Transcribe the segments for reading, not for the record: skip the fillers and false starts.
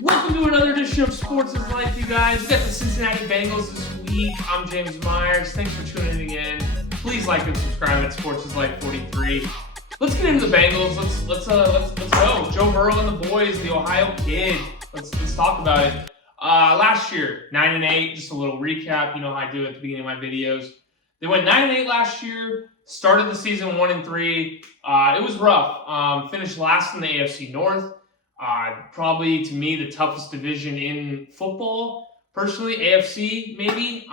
Welcome to another edition of Sports is Life, you guys. We got the Cincinnati Bengals this week. I'm James Myers. Thanks for tuning in. Please like and subscribe at Sports is Life 43. Let's get into the Bengals. Let's go. Joe Burrow and the boys, the Ohio kid. Let's talk about it. Last year, 9-8. Just a little recap. You know how I do at the beginning of my videos. They went 9-8 last year. Started the season 1-3. It was rough. Finished last in the AFC North. Probably to me the toughest division in football. Personally, AFC maybe.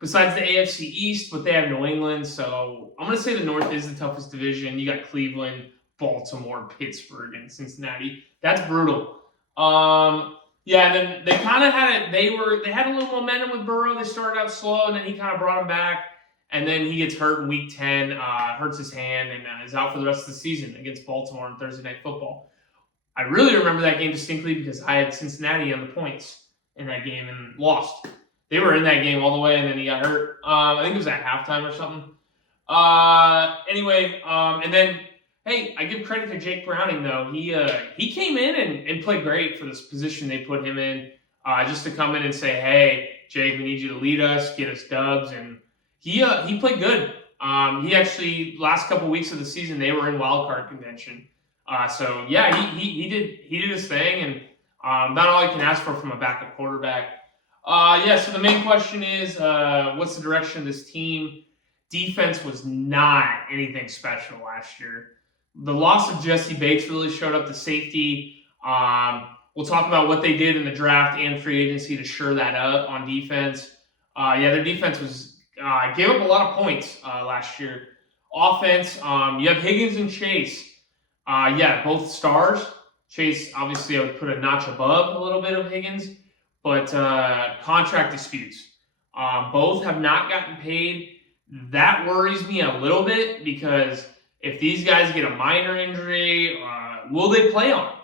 Besides the AFC East, but they have New England, so I'm gonna say the North is the toughest division. You got Cleveland, Baltimore, Pittsburgh, and Cincinnati. That's brutal. Yeah, and then they kind of had it. They had a little momentum with Burrow. They started out slow, and then he kind of brought them back. And then he gets hurt in Week 10, hurts his hand, and is out for the rest of the season against Baltimore on Thursday Night Football. I really remember that game distinctly because I had Cincinnati on the points in that game and lost. They were in that game all the way, and then he got hurt. I think it was at halftime or something. Anyway, and then, hey, I give credit to Jake Browning, though. He came in and played great for this position they put him in, just to come in and say, hey, Jake, we need you to lead us, get us dubs, and he played good. He actually, last couple weeks of the season, they were in wildcard contention. So yeah, he did his thing, and not all you can ask for from a backup quarterback. Yeah. So the main question is, what's the direction of this team? Defense was not anything special last year. The loss of Jesse Bates really showed up the safety. We'll talk about what they did in the draft and free agency to shore that up on defense. Yeah, their defense was gave up a lot of points last year. Offense, you have Higgins and Chase. Yeah, both stars. Chase, obviously, I would put a notch above a little bit of Higgins, but contract disputes. Both have not gotten paid. That worries me a little bit because if these guys get a minor injury, will they play on?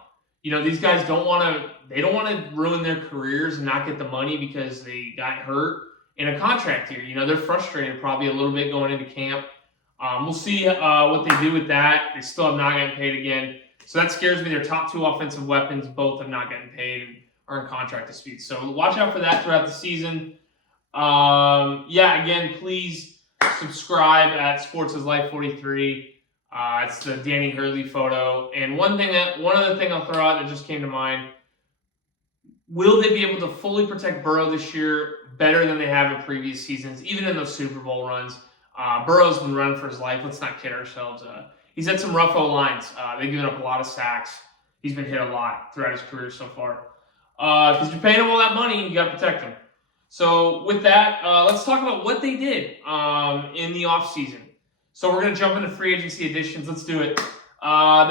You know, these guys don't want to. They don't want to ruin their careers and not get the money because they got hurt in a contract year. You know, they're frustrated probably a little bit going into camp. We'll see what they do with that. They still have not gotten paid again. So that scares me. Their top two offensive weapons both have not gotten paid and are in contract disputes. So watch out for that throughout the season. Yeah, again, please subscribe at Sports is Life 43. It's the Danny Hurley photo. And one other thing I'll throw out that just came to mind. Will they be able to fully protect Burrow this year better than they have in previous seasons, even in those Super Bowl runs? Burrow's been running for his life. Let's not kid ourselves. He's had some rough O-lines. They've given up a lot of sacks. He's been hit a lot throughout his career so far. Because you're paying him all that money, you got to protect him. So with that, let's talk about what they did in the offseason. So we're going to jump into free agency additions. Let's do it. They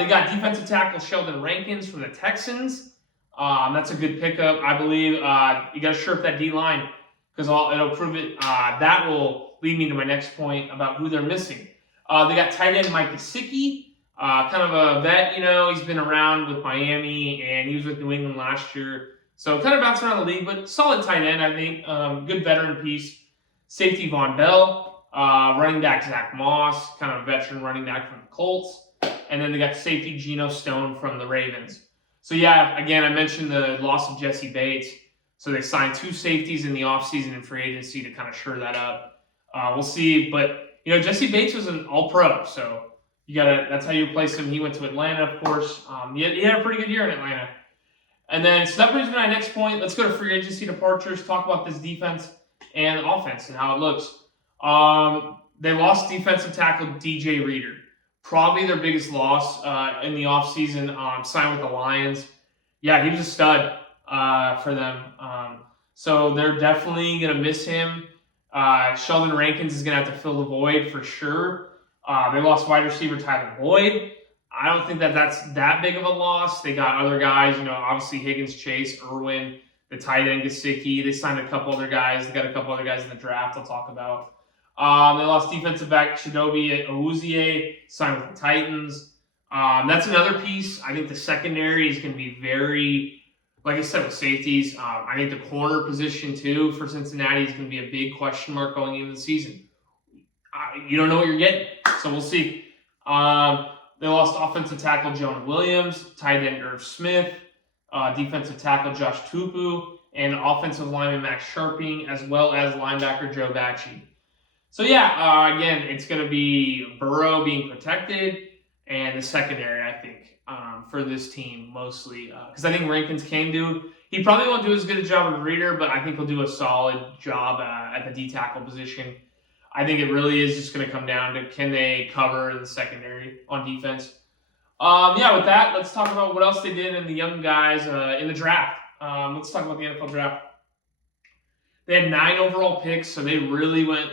got defensive tackle Sheldon Rankins from the Texans. That's a good pickup, I believe. You got to shore up that D-line because it'll prove it. That will lead me to my next point about who they're missing. They got tight end Mike Gesicki, kind of a vet, you know. He's been around with Miami, and he was with New England last year. So kind of bounced around the league, but solid tight end, I think. Good veteran piece. Safety Von Bell, running back Zach Moss, kind of veteran running back from the Colts. And then they got safety Geno Stone from the Ravens. So yeah, again, I mentioned the loss of Jesse Bates. So they signed two safeties in the offseason and free agency to kind of shore that up. We'll see, but you know, Jesse Bates was an All-Pro, so that's how you replace him. He went to Atlanta, of course. He had a pretty good year in Atlanta. And then, so that brings me to my next point. Let's go to free agency departures, talk about this defense and offense and how it looks. They lost defensive tackle DJ Reader, probably their biggest loss in the offseason, signed with the Lions. Yeah, he was a stud for them. So they're definitely going to miss him. Sheldon Rankins is going to have to fill the void for sure. They lost wide receiver Tyler Boyd. I don't think that's that big of a loss. They got other guys, you know, obviously Higgins, Chase, Irwin, the tight end Gesicki. They signed a couple other guys. They got a couple other guys in the draft I'll talk about. They lost defensive back Chidobe Awuzie, signed with the Titans. That's another piece. I think the secondary is going to be very, like I said, with safeties. I think the corner position, too, for Cincinnati is going to be a big question mark going into the season. You don't know what you're getting, so we'll see. They lost offensive tackle Jonah Williams, tight end Irv Smith. defensive tackle Josh Tupu, and offensive lineman Max Sharping, as well as linebacker Joe Bacci. So yeah, again, it's going to be Burrow being protected and the secondary, I think, for this team mostly. Because I think Rankins can do, he probably won't do as good a job of Reader, but I think he'll do a solid job at the D-tackle position. I think it really is just going to come down to can they cover the secondary on defense. Yeah, with that, let's talk about what else they did in the young guys in the draft. Let's talk about the NFL draft. They had 9 overall picks, so they really went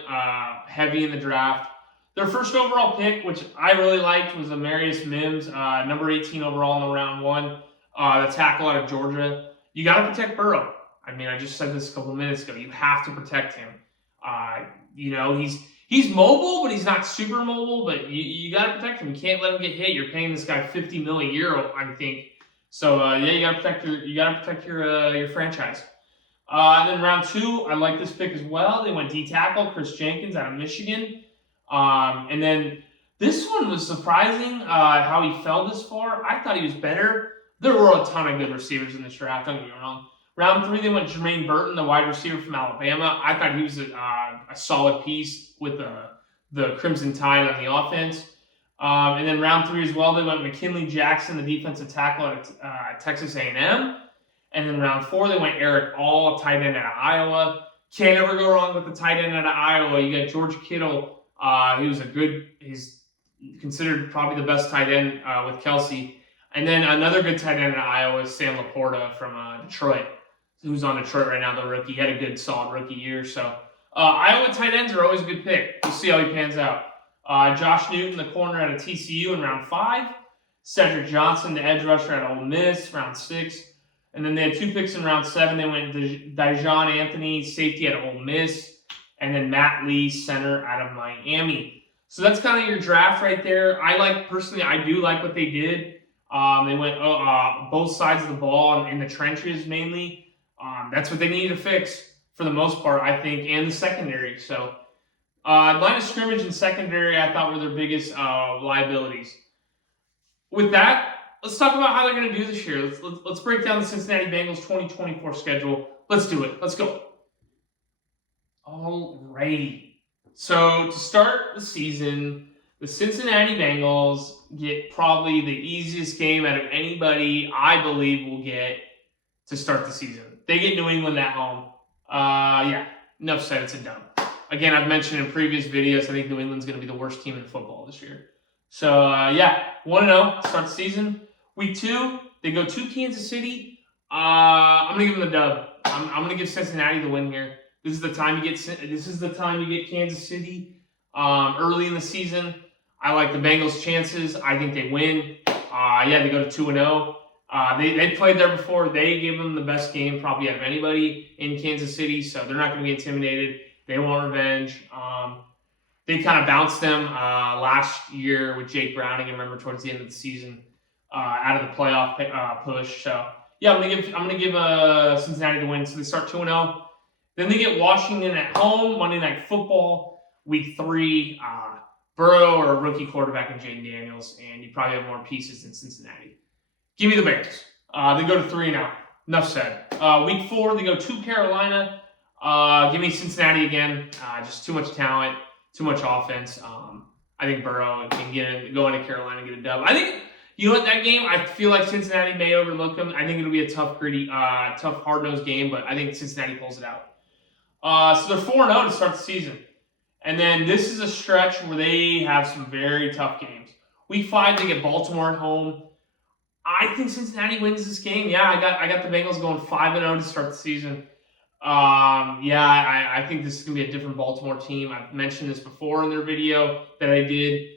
heavy in the draft. Their first overall pick, which I really liked, was Amarius Mims, number 18 overall in the round 1, the tackle out of Georgia. You got to protect Burrow. I mean, I just said this a couple of minutes ago. You have to protect him. He's mobile, but he's not super mobile. But you got to protect him. You can't let him get hit. You're paying this guy $50 million a year, I think. So you got to protect your franchise. And then round 2, I like this pick as well. They went D tackle Chris Jenkins out of Michigan. And then this one was surprising how he fell this far. I thought he was better. There were a ton of good receivers in this draft. Don't get me wrong. Round 3, they went Jermaine Burton, the wide receiver from Alabama. I thought he was a solid piece with the Crimson Tide on the offense. And then round 3 as well, they went McKinley Jackson, the defensive tackle at Texas A&M. And then round 4, they went Eric All, tight end out of Iowa. Can't ever go wrong with the tight end out of Iowa. You got George Kittle. He's considered probably the best tight end with Kelsey. And then another good tight end out of Iowa is Sam Laporta from Detroit, who's on Detroit right now, the rookie. He had a good, solid rookie year. So Iowa tight ends are always a good pick. We'll see how he pans out. Josh Newton, the corner out of TCU in round 5. Cedric Johnson, the edge rusher at Ole Miss, round 6. And then they had 2 picks in round 7. They went Dijon Anthony, safety at Ole Miss, and then Matt Lee, center out of Miami. So that's kind of your draft right there. Personally, I do like what they did. They went both sides of the ball in the trenches mainly. That's what they needed to fix for the most part, I think, and the secondary. So line of scrimmage and secondary, I thought were their biggest liabilities. With that, let's talk about how they're going to do this year. Let's break down the Cincinnati Bengals 2024 schedule. Let's do it. Let's go. Alrighty. So to start the season, the Cincinnati Bengals get probably the easiest game out of anybody I believe will get to start the season. They get New England at home. Enough said. It's a done. Again, I've mentioned in previous videos, I think New England's going to be the worst team in football this year. So, 1-0, start the season. Week 2, they go to Kansas City. I'm going to give them the dub. I'm going to give Cincinnati the win here. This is the time you get Kansas City early in the season. I like the Bengals' chances. I think they win. They go to 2-0. They played there before. They gave them the best game probably out of anybody in Kansas City, so they're not going to be intimidated. They want revenge. They kind of bounced them last year with Jake Browning. I remember towards the end of the season, out of the playoff push. So I'm gonna give Cincinnati the win. So they start 2-0. Then they get Washington at home, Monday Night Football, Week 3. Burrow or a rookie quarterback in Jaden Daniels, and you probably have more pieces than Cincinnati. Give me the Bears. They go to 3-0. Enough said. Week 4, they go to Carolina. Give me Cincinnati again. Just too much talent, too much offense. I think Burrow can go into Carolina and get a dub. I think, that game, I feel like Cincinnati may overlook them. I think it'll be a tough, gritty, tough, hard-nosed game, but I think Cincinnati pulls it out. So they're 4-0 to start the season. And then this is a stretch where they have some very tough games. Week 5, they get Baltimore at home. I think Cincinnati wins this game. Yeah, I got the Bengals going 5-0 to start the season. I think this is going to be a different Baltimore team. I've mentioned this before in their video that I did.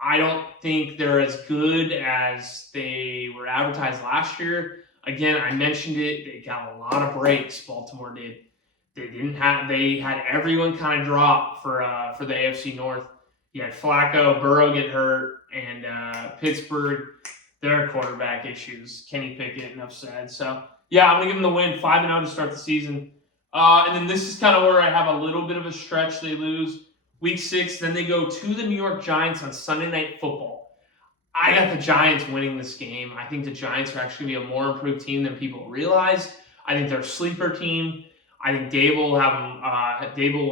I don't think they're as good as they were advertised last year. Again, I mentioned it. They got a lot of breaks, Baltimore did. They had everyone kind of drop for the AFC North. You had Flacco, Burrow get hurt, and Pittsburgh, their quarterback issues. Kenny Pickett, enough said. So, I'm going to give them the win, 5-0 to start the season. And then this is kind of where I have a little bit of a stretch. They lose Week 6. Then they go to the New York Giants on Sunday Night Football. I got the Giants winning this game. I think the Giants are actually going to be a more improved team than people realize. I think they're a sleeper team. I think Dable will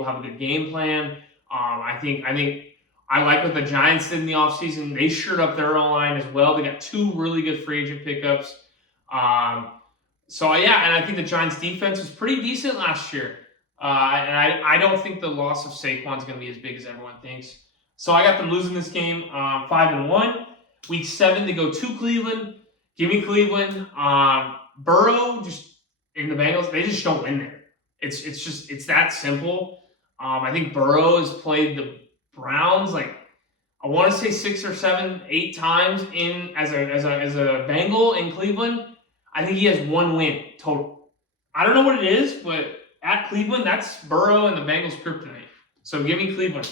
have a good game plan. I think I like what the Giants did in the offseason. They shored up their O-line as well. They got 2 really good free agent pickups. And I think the Giants defense was pretty decent last year. And I don't think the loss of Saquon is going to be as big as everyone thinks. So I got them losing this game 5-1. Week 7, they go to Cleveland. Give me Cleveland. Burrow just in the Bengals, they just don't win there. It's that simple. I think Burrow has played the Browns like I want to say 6 or 7, 8 times in as a Bengal in Cleveland. I think he has 1 win total. I don't know what it is, but at Cleveland, that's Burrow and the Bengals kryptonite. So give me Cleveland.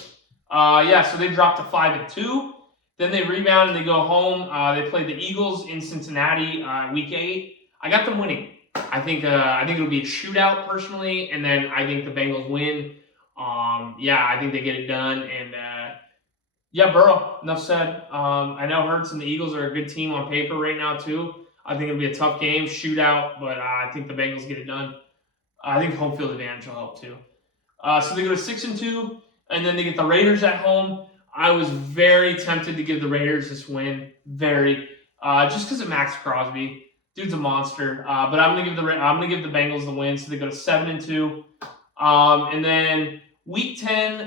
So they dropped to 5-2. Then they rebound and they go home. They play the Eagles in Cincinnati week 8. I got them winning. I think it'll be a shootout personally, and then I think the Bengals win. I think they get it done. And Burrow. Enough said. I know Hurts and the Eagles are a good team on paper right now too. I think it'll be a tough game, shootout, but I think the Bengals get it done. I think home field advantage will help too. So they go to 6-2, and then they get the Raiders at home. I was very tempted to give the Raiders this win, just because of Max Crosby. Dude's a monster. But I'm gonna give the Bengals the win. So they go to 7-2, and then week 10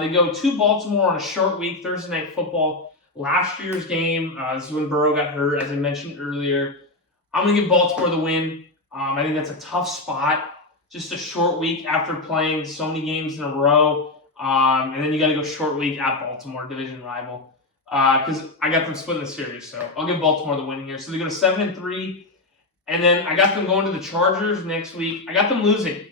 they go to Baltimore on a short week, Thursday Night Football. Last year's game, this is when Burrow got hurt, as I mentioned earlier. I'm gonna give Baltimore the win. I think that's a tough spot. Just a short week after playing so many games in a row. And then you got to go short week at Baltimore, division rival. Because I got them splitting the series. So I'll give Baltimore the win here. So they go to 7-3. And then I got them going to the Chargers next week. I got them losing.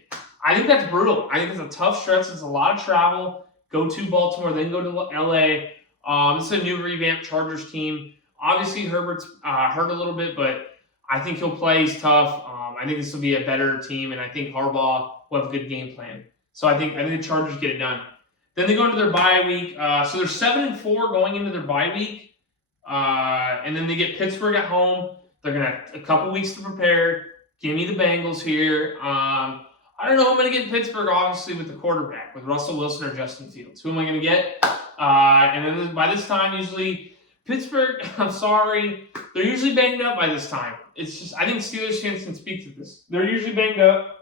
I think that's brutal. I think it's a tough stretch. It's a lot of travel. Go to Baltimore, then go to LA. This is a new revamped Chargers team. Obviously, Herbert's hurt a little bit, but I think he'll play. He's tough. I think this will be a better team, and I think Harbaugh will have a good game plan. So I think the Chargers get it done. Then they go into their bye week. So they're 7-4 going into their bye week. And then they get Pittsburgh at home. They're going to have a couple weeks to prepare. Give me the Bengals here. I don't know who I'm going to get in Pittsburgh, obviously, with the quarterback, with Russell Wilson or Justin Fields. Who am I going to get? And then by this time, usually, Pittsburgh, I'm sorry, they're usually banged up by this time. It's just, I think Steelers fans can speak to this. They're usually banged up.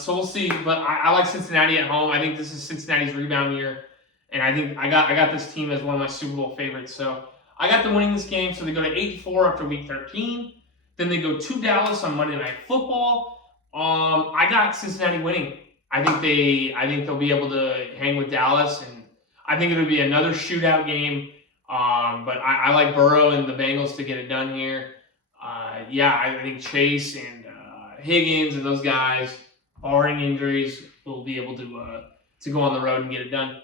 So we'll see. But I like Cincinnati at home. I think this is Cincinnati's rebound year. And I think I got this team as one of my Super Bowl favorites. So I got them winning this game. So they go to 8-4 after week 13. Then they go to Dallas on Monday Night Football. I got Cincinnati winning. I think they'll be able to hang with Dallas, and I think it'll be another shootout game. But I like Burrow and the Bengals to get it done here. I think Chase and Higgins and those guys, barring injuries, will be able to go on the road and get it done.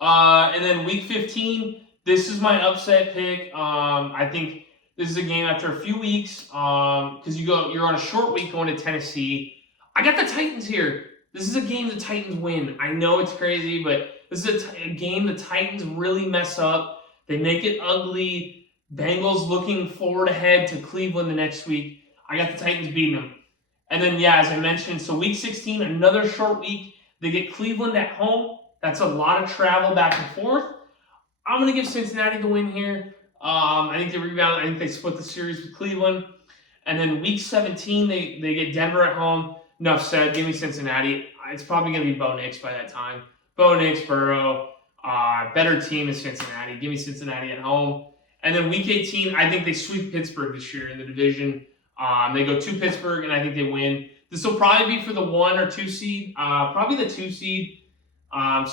And then week 15, this is my upset pick. I think this is a game after a few weeks because you're on a short week going to Tennessee. I got the Titans here. This is a game the Titans win. I know it's crazy, but this is a game the Titans really mess up. They make it ugly. Bengals looking forward ahead to Cleveland the next week. I got the Titans beating them. And then, as I mentioned, so week 16, another short week. They get Cleveland at home. That's a lot of travel back and forth. I'm going to give Cincinnati the win here. I think they rebound. I think they split the series with Cleveland. And then week 17, they get Denver at home. Enough said. Give me Cincinnati. It's probably going to be Bo Nix by that time. Bo Nix, Burrow. Better team is Cincinnati. Give me Cincinnati at home. And then week 18, I think they sweep Pittsburgh this year in the division. They go to Pittsburgh, and I think they win. This will probably be for the 1 or 2 seed. Probably the 2 seed. I'll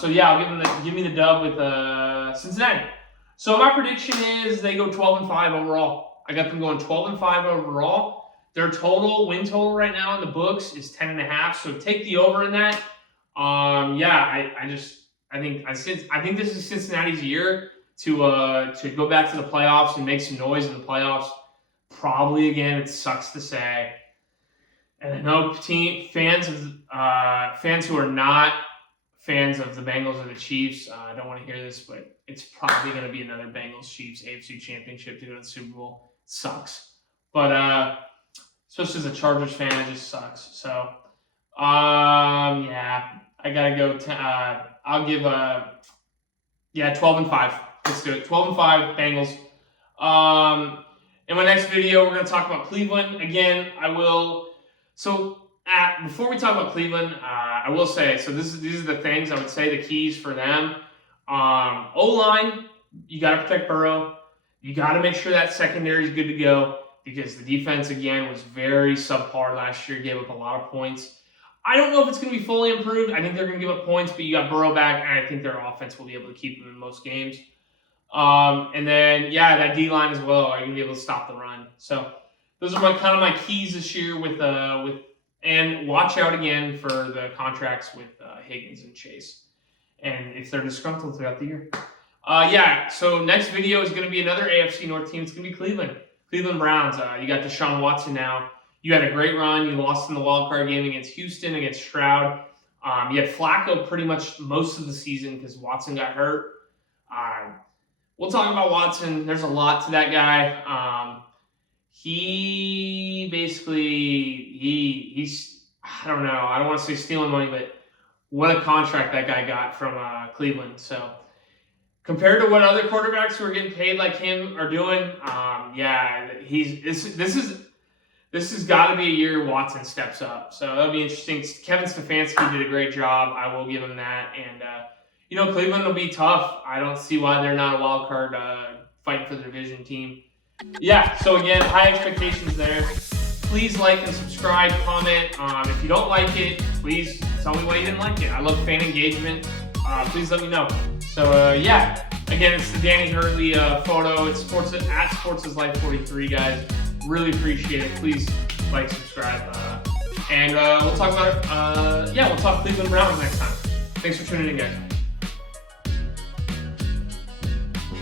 give me the dub with Cincinnati. So my prediction is they go 12-5 overall. I got them going 12-5 overall. Their win total right now in the books is 10.5. So take the over in that. I think this is Cincinnati's year to go back to the playoffs and make some noise in the playoffs. Probably again, it sucks to say. And I know fans who are not fans of the Bengals or the Chiefs, I don't want to hear this, but it's probably going to be another Bengals-Chiefs AFC Championship to go to the Super Bowl. It sucks. But especially as a Chargers fan, it just sucks. So, yeah, I got to go. I'll give 12-5. Let's do it. 12-5 Bengals. In my next video, we're going to talk about Cleveland. Again, I will. So, before we talk about Cleveland, I will say, so these are the things I would say, the keys for them. O-line, you got to protect Burrow. You got to make sure that secondary is good to go because the defense, again, was very subpar last year, gave up a lot of points. I don't know if it's going to be fully improved. I think they're going to give up points, but you got Burrow back, and I think their offense will be able to keep them in most games. And then, yeah, that D-line as well. Are you going to be able to stop the run? So those are kind of my keys this year and watch out again for the contracts with Higgins and Chase. And if they're disgruntled throughout the year. So next video is going to be another AFC North team. It's going to be Cleveland Browns. You got Deshaun Watson now. You had a great run. You lost in the wild card game against Houston, against Stroud. You had Flacco pretty much most of the season because Watson got hurt. We'll talk about Watson. There's a lot to that guy. He's I don't know. I don't want to say stealing money, but what a contract that guy got from Cleveland. So compared to what other quarterbacks who are getting paid like him are doing, this has got to be a year Watson steps up. So that'll be interesting. Kevin Stefanski did a great job. I will give him that. And Cleveland will be tough. I don't see why they're not a wild card fighting for the division team. Yeah. So again, high expectations there. Please like and subscribe, comment. If you don't like it, please tell me why you didn't like it. I love fan engagement. Please let me know. So, again, it's the Danny Hurley photo. It's at SportsIsLife43, guys. Really appreciate it. Please like, subscribe. And we'll talk about we'll talk Cleveland Browns next time. Thanks for tuning in, guys.